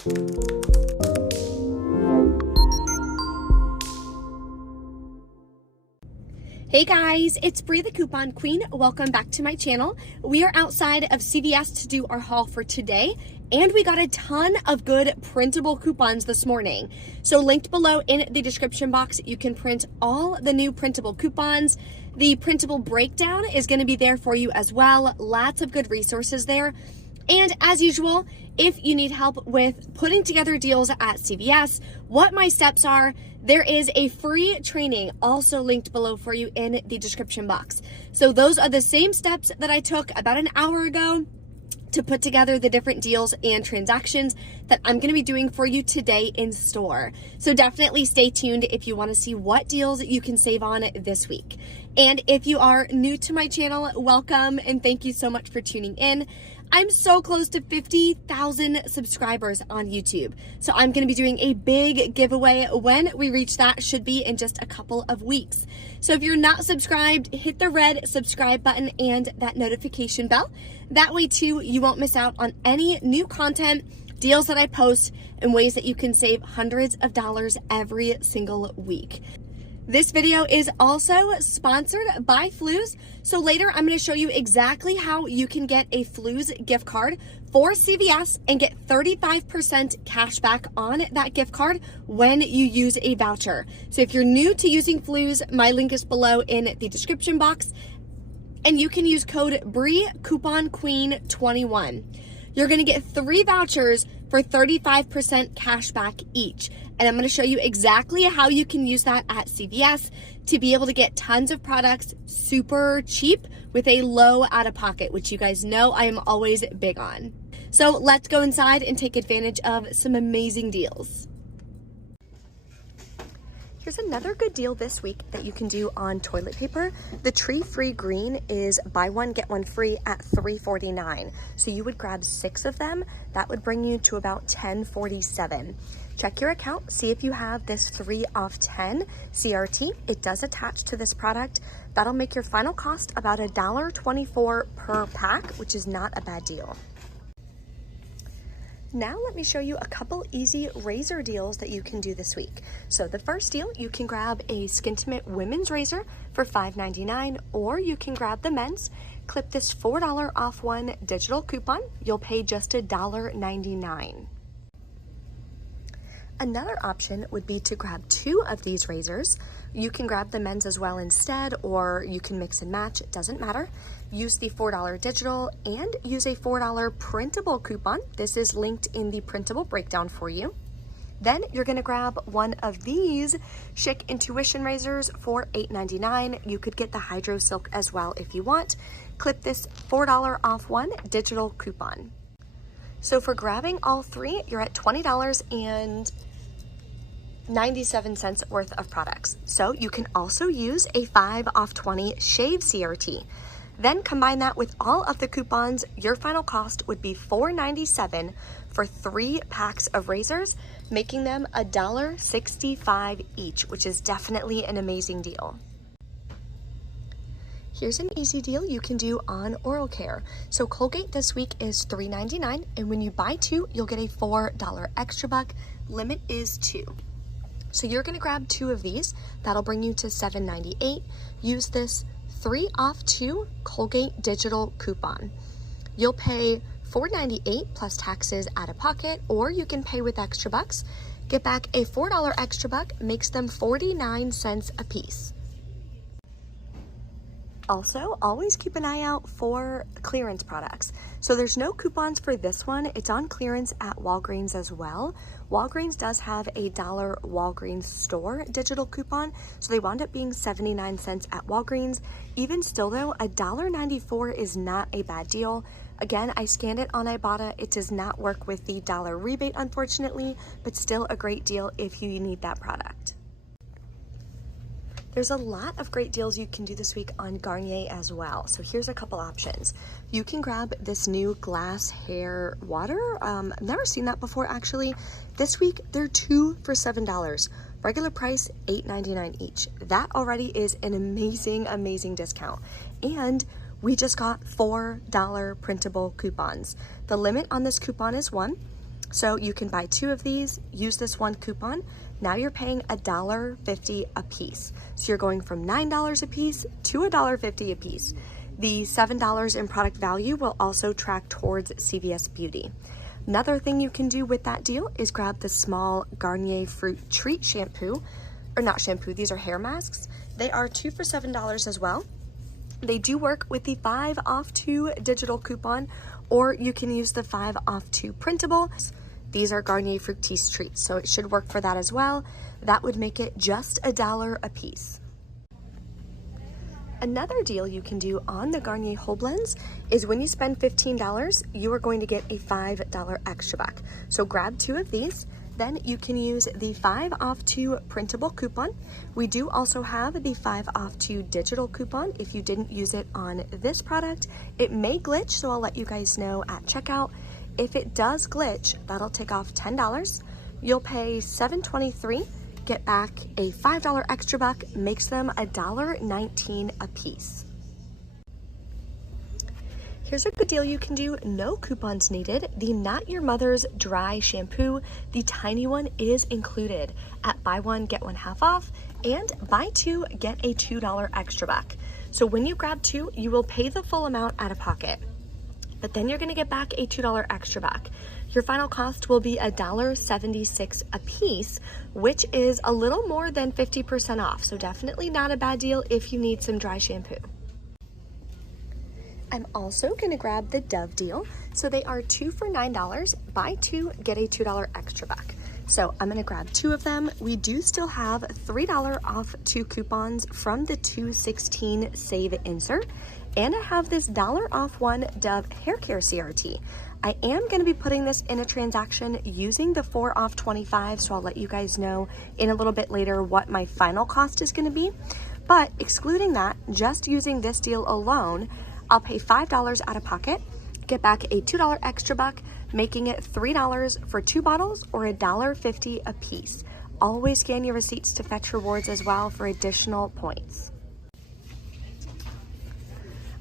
Hey guys, it's Bree the Coupon Queen. Welcome back to my channel. We are outside of CVS to do our haul for today, and we got a ton of good printable coupons this morning. So linked below in the description box, you can print all the new printable coupons. The printable breakdown is going to be there for you as well. Lots of good resources there. And as usual, if you need help with putting together deals at CVS, what my steps are, there is a free training also linked below for you in the description box. So those are the same steps that I took about an hour ago to put together the different deals and transactions that I'm going to be doing for you today in store. So definitely stay tuned if you want to see what deals you can save on this week. And if you are new to my channel, welcome and thank you so much for tuning in. I'm so close to 50,000 subscribers on YouTube. So I'm going to be doing a big giveaway when we reach that, should be in just a couple of weeks. So if you're not subscribed, hit the red subscribe button and that notification bell. That way too, you won't miss out on any new content, deals that I post, and ways that you can save hundreds of dollars every single week. This video is also sponsored by Fluz. So later I'm going to show you exactly how you can get a Fluz gift card for CVS and get 35% cash back on that gift card when you use a voucher. So if you're new to using Fluz, my link is below in the description box, and you can use code BREECouponQueen21. You're going to get 3 vouchers for 35% cash back each. And I'm going to show you exactly how you can use that at CVS to be able to get tons of products super cheap with a low out-of-pocket, which you guys know I am always big on. So let's go inside and take advantage of some amazing deals. Here's another good deal this week that you can do on toilet paper. The tree-free green is buy one, get one free at $3.49. So you would grab 6 of them. That would bring you to about $10.47. Check your account, see if you have this 3 off 10 CRT. It does attach to this product. That'll make your final cost about $1.24 per pack, which is not a bad deal. Now let me show you a couple easy razor deals that you can do this week. So the first deal, you can grab a Skintimate women's razor for $5.99, or you can grab the men's. Clip this $4 off one digital coupon. You'll pay just $1.99. Another option would be to grab 2 of these razors. You can grab the men's as well instead, or you can mix and match, it doesn't matter. Use the $4 digital and use a $4 printable coupon. This is linked in the printable breakdown for you. Then you're gonna grab one of these Chic Intuition razors for $8.99. You could get the Hydro Silk as well if you want. Clip this $4 off one digital coupon. So for grabbing all 3, you're at $20.97 worth of products. So you can also use a 5 off 20 shave CRT. Then combine that with all of the coupons, your final cost would be $4.97 for 3 packs of razors, making them $1.65 each, which is definitely an amazing deal. Here's an easy deal you can do on oral care. So Colgate this week is $3.99, and when you buy 2, you'll get a $4 extra buck. Limit is 2. So you're gonna grab 2 of these. That'll bring you to $7.98. Use this 3 off 2 Colgate digital coupon. You'll pay $4.98 plus taxes out of pocket, or you can pay with extra bucks. Get back a $4 extra buck, makes them 49 cents a piece. Also, always keep an eye out for clearance products. So there's no coupons for this one. It's on clearance at Walgreens as well. Walgreens does have a $1 Walgreens store digital coupon, so they wound up being 79 cents at Walgreens. Even still though, $1.94 is not a bad deal. Again, I scanned it on Ibotta. It does not work with the dollar rebate, unfortunately, but still a great deal if you need that product. There's a lot of great deals you can do this week on Garnier as well. So here's a couple options. You can grab this new glass hair water. I've never seen that before actually. This week, they're 2 for $7. Regular price, $8.99 each. That already is an amazing, amazing discount. And we just got $4 printable coupons. The limit on this coupon is 1. So you can buy 2 of these, use this 1 coupon. Now you're paying $1.50 a piece. So you're going from $9 a piece to $1.50 a piece. The $7 in product value will also track towards CVS Beauty. Another thing you can do with that deal is grab the small Garnier Fruit Treat shampoo, or not shampoo, these are hair masks. They are 2 for $7 as well. They do work with the 5 off 2 digital coupon, or you can use the 5 off 2 printable. These are Garnier Fructis treats, so it should work for that as well. That would make it just $1 a piece. Another deal you can do on the Garnier whole blends is when you spend $15, you are going to get a $5 extra back. So grab 2 of these. Then you can use the 5 off 2 printable coupon. We do also have the 5 off 2 digital coupon. If you didn't use it on this product, it may glitch, so I'll let you guys know at checkout. If it does glitch, that'll take off $10. You'll pay $7.23, get back a $5 extra buck, makes them $1.19 a piece. Here's a good deal you can do, no coupons needed. The Not Your Mother's Dry Shampoo, the tiny one, is included at buy 1, get 1 half off, and buy 2, get a $2 extra back. So when you grab 2, you will pay the full amount out of pocket, but then you're gonna get back a $2 extra back. Your final cost will be $1.76 a piece, which is a little more than 50% off. So definitely not a bad deal if you need some dry shampoo. I'm also gonna grab the Dove deal. So they are 2 for $9, buy 2, get a $2 extra back. So I'm gonna grab 2 of them. We do still have $3 off 2 coupons from the 216 Save Insert. And I have this $1 off 1 Dove hair care CRT. I am gonna be putting this in a transaction using the 4 off 25, so I'll let you guys know in a little bit later what my final cost is gonna be. But excluding that, just using this deal alone, I'll pay $5 out of pocket, get back a $2 extra buck, making it $3 for 2 bottles or $1.50 a piece. Always scan your receipts to fetch rewards as well for additional points.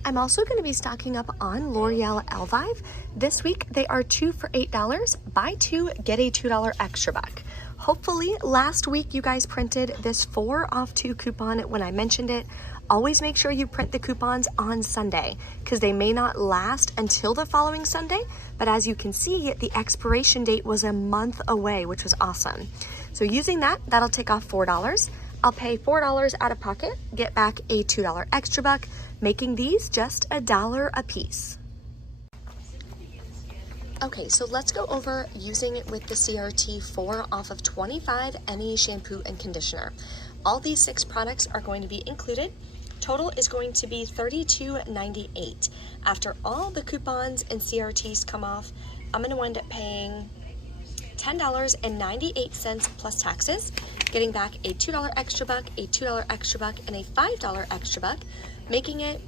I'm also going to be stocking up on L'Oreal Elvive. This week they are 2 for $8, buy 2, get a $2 extra back. Hopefully last week you guys printed this 4 off 2 coupon when I mentioned it. Always make sure you print the coupons on Sunday because they may not last until the following Sunday, but as you can see, the expiration date was a month away, which was awesome. So using that, that'll take off $4. I'll pay $4 out of pocket, get back a $2 extra buck, making these just $1 a piece. Okay, so let's go over using it with the CRT 4 off of 25 any shampoo and conditioner. All these 6 products are going to be included. Total is going to be $32.98. After all the coupons and CRTs come off, I'm going to wind up paying $10.98 plus taxes, getting back a $2 extra buck, a $2 extra buck, and a $5 extra buck, making it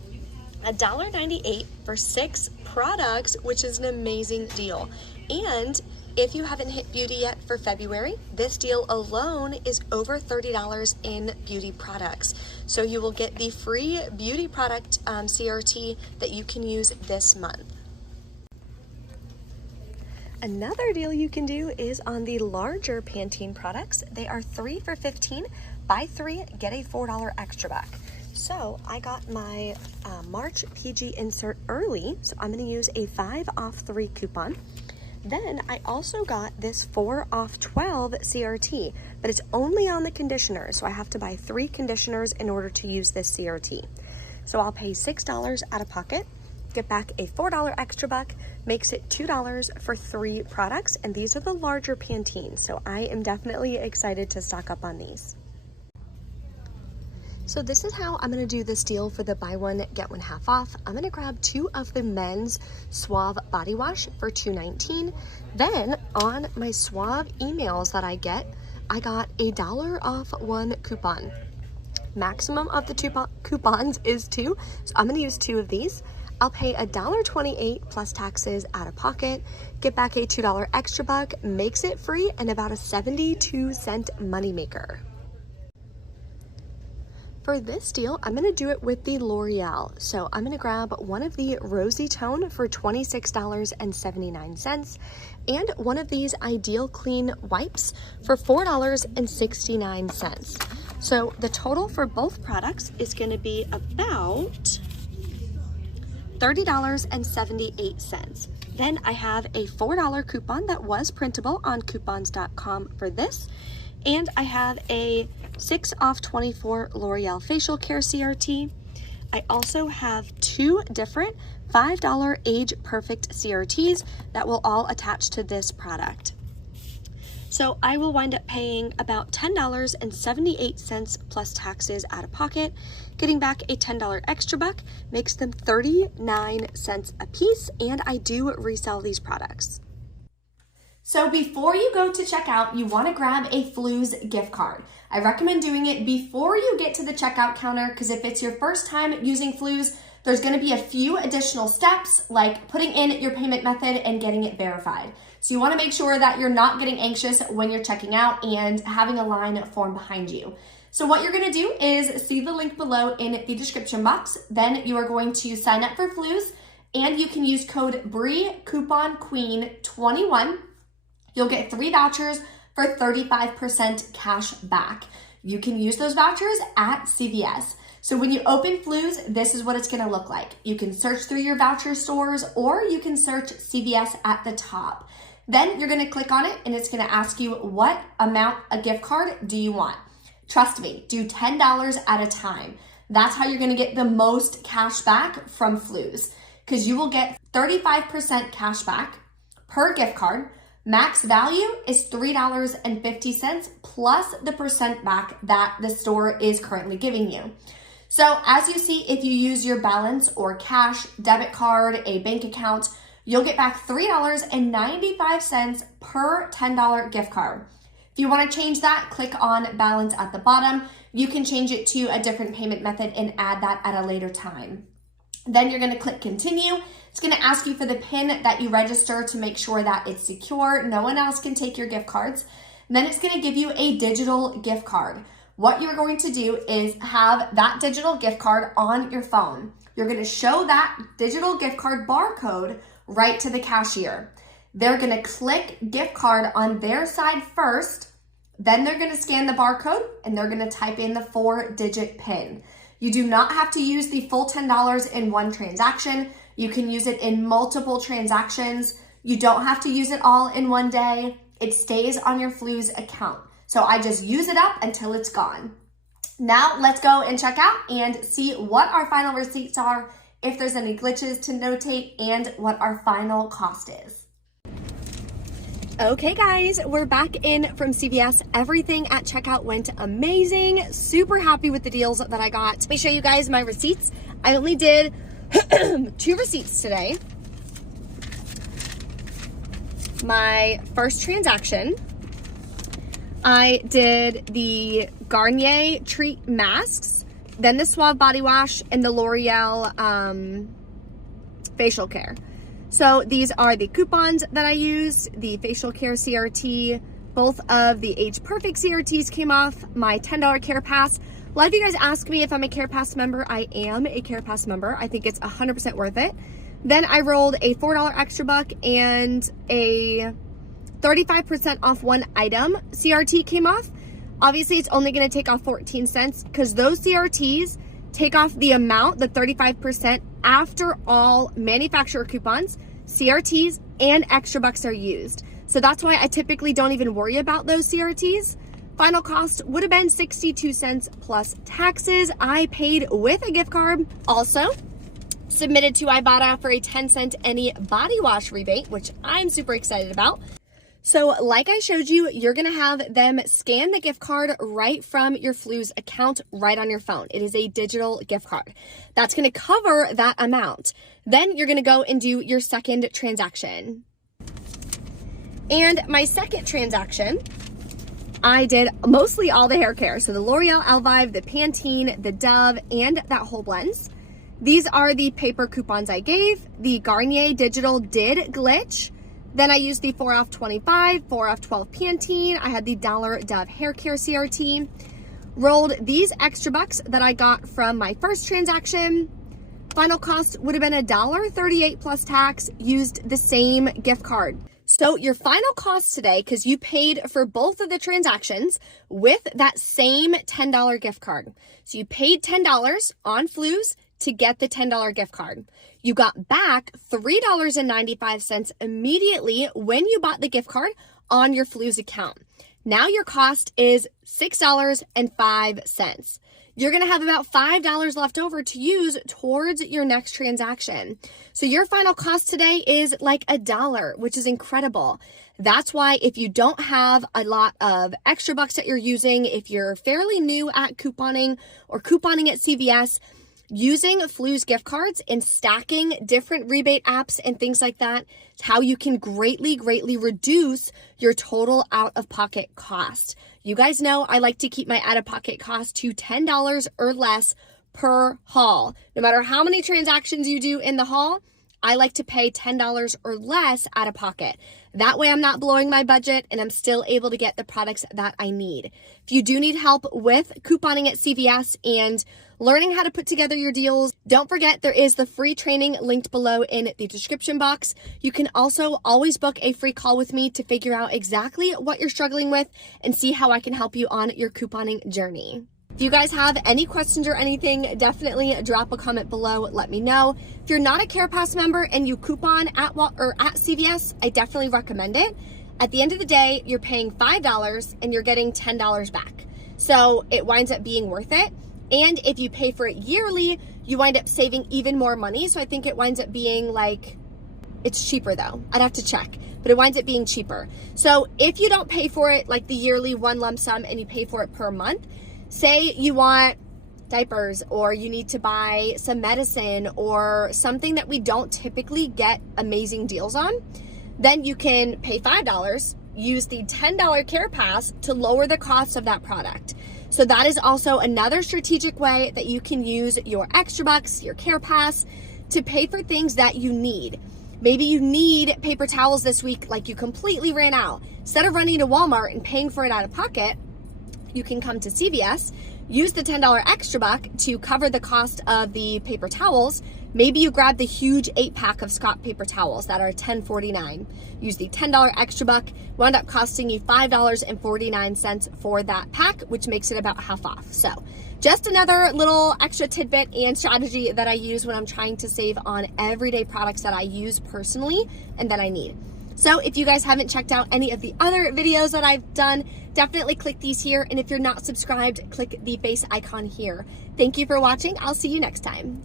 $1.98 for 6 products, which is an amazing deal. And if you haven't hit beauty yet for February, this deal alone is over $30 in beauty products. So you will get the free beauty product CRT that you can use this month. Another deal you can do is on the larger Pantene products. They are 3 for $15, buy 3, get a $4 extra back. So I got my March PG insert early, so I'm gonna use a 5 off 3 coupon. Then I also got this 4 off 12 CRT, but it's only on the conditioner, so I have to buy 3 conditioners in order to use this CRT. So I'll pay $6 out of pocket, get back a $4 extra buck, makes it $2 for 3 products, and these are the larger Pantene, so I am definitely excited to stock up on these. So this is how I'm gonna do this deal for the buy 1, get 1 half off. I'm gonna grab 2 of the men's Suave body wash for $2.19. Then on my Suave emails that I get, I got a $1 off 1 coupon. Maximum of the 2 coupons is 2, so I'm gonna use 2 of these. I'll pay $1.28 plus taxes out of pocket, get back a $2 extra buck, makes it free and about a 72-cent moneymaker. For this deal, I'm gonna do it with the L'Oreal. So I'm gonna grab one of the Rosy Tone for $26.79 and one of these Ideal Clean wipes for $4.69. So the total for both products is gonna be about $30.78. Then I have a $4 coupon that was printable on coupons.com for this. And I have a 6 off 24 L'Oreal Facial Care CRT. I also have 2 different $5 Age Perfect CRTs that will all attach to this product. So I will wind up paying about $10.78 plus taxes out of pocket. Getting back a $10 extra buck makes them 39 cents a piece, and I do resell these products. So before you go to checkout, you want to grab a Fluz gift card. I recommend doing it before you get to the checkout counter, because if it's your first time using Fluz, there's going to be a few additional steps like putting in your payment method and getting it verified. So you want to make sure that you're not getting anxious when you're checking out and having a line form behind you. So what you're going to do is see the link below in the description box. Then you are going to sign up for Fluz, and you can use code BRIECouponQueen21. You'll get 3 vouchers for 35% cash back. You can use those vouchers at CVS. So when you open Fluz, this is what it's gonna look like. You can search through your voucher stores, or you can search CVS at the top. Then you're gonna click on it, and it's gonna ask you what amount a gift card do you want. Trust me, do $10 at a time. That's how you're gonna get the most cash back from Fluz, because you will get 35% cash back per gift card. Max value is $3.50 plus the percent back that the store is currently giving you. So as you see, if you use your balance or cash, debit card, a bank account, you'll get back $3.95 per $10 gift card. If you want to change that, click on balance at the bottom. You can change it to a different payment method and add that at a later time. Then you're going to click continue. It's going to ask you for the PIN that you register to make sure that it's secure. No one else can take your gift cards. And then it's going to give you a digital gift card. What you're going to do is have that digital gift card on your phone. You're going to show that digital gift card barcode right to the cashier. They're going to click gift card on their side first. Then they're going to scan the barcode, and they're going to type in the 4-digit PIN. You do not have to use the full $10 in one transaction. You can use it in multiple transactions. You don't have to use it all in one day. It stays on your Fluz account. So I just use it up until it's gone. Now let's go and check out and see what our final receipts are, if there's any glitches to notate, and what our final cost is. Okay guys, we're back in from CVS. Everything at checkout went amazing. Super happy with the deals that I got. Let me show you guys my receipts. I only did 2 receipts today. My first transaction, I did the Garnier treat masks, then the Suave body wash, and the L'Oreal facial care. So these are the coupons that I used, the facial care CRT. Both of the Age Perfect CRTs came off, my $10 Care Pass. A lot of you guys ask me if I'm a Care Pass member. I am a Care Pass member. I think it's 100% worth it. Then I rolled a $4 extra buck, and a 35% off one item CRT came off. Obviously, it's only going to take off 14 cents because those CRTs take off the amount, the 35%, after all manufacturer coupons, CRTs, and extra bucks are used. So that's why I typically don't even worry about those CRTs. Final cost would have been 62 cents plus taxes. I paid with a gift card. Also submitted to Ibotta for a 10-cent any body wash rebate, which I'm super excited about. So like I showed you, you're going to have them scan the gift card right from your Fluz account right on your phone. It is a digital gift card. That's going to cover that amount. Then you're going to go and do your second transaction. And my second transaction, I did mostly all the hair care. So the L'Oreal, Elvive, the Pantene, the Dove, and that whole blends. These are the paper coupons I gave. The Garnier digital did glitch. Then I used the 4 off 25, 4 off 12 Pantene. I had the $1 Dove hair care CRT. rolled these extra bucks that I got from my first transaction. Final cost would have been $1.38 plus tax, used the same gift card. So your final cost today, because you paid for both of the transactions with that same $10 gift card. So you paid $10 on Fluz to get the $10 gift card. You got back $3.95 immediately when you bought the gift card on your Fluz account. Now your cost is $6.05. You're going to have about $5 left over to use towards your next transaction. So your final cost today is like $1, which is incredible. That's why if you don't have a lot of extra bucks that you're using, if you're fairly new at couponing or couponing at CVS, using Fluz gift cards and stacking different rebate apps and things like that is how you can greatly reduce your total out-of-pocket cost. You guys know I like to keep my out-of-pocket cost to $10 or less per haul. No matter how many transactions you do in the haul, I like to pay $10 or less out of pocket. That way I'm not blowing my budget and I'm still able to get the products that I need. If you do need help with couponing at CVS and learning how to put together your deals, don't forget there is the free training linked below in the description box. You can also always book a free call with me to figure out exactly what you're struggling with and see how I can help you on your couponing journey. If you guys have any questions or anything, definitely drop a comment below. Let me know. If you're not a CarePass member and you coupon at CVS, I definitely recommend it. At the end of the day, you're paying $5 and you're getting $10 back. So it winds up being worth it. And if you pay for it yearly, you wind up saving even more money. So I think it winds up being like, it's cheaper though. I'd have to check, but it winds up being cheaper. So if you don't pay for it like the yearly one lump sum and you pay for it per month, say you want diapers or you need to buy some medicine or something that we don't typically get amazing deals on, then you can pay $5, use the $10 CarePass to lower the cost of that product. So that is also another strategic way that you can use your extra bucks, your CarePass, to pay for things that you need. Maybe you need paper towels this week, like you completely ran out. Instead of running to Walmart and paying for it out of pocket, you can come to CVS, use the $10 extra buck to cover the cost of the paper towels. Maybe you grab the huge 8-pack of Scott paper towels that are $10.49. Use the $10 extra buck, wound up costing you $5.49 for that pack, which makes it about half off. So just another little extra tidbit and strategy that I use when I'm trying to save on everyday products that I use personally and that I need. So if you guys haven't checked out any of the other videos that I've done, definitely click these here. And if you're not subscribed, click the face icon here. Thank you for watching. I'll see you next time.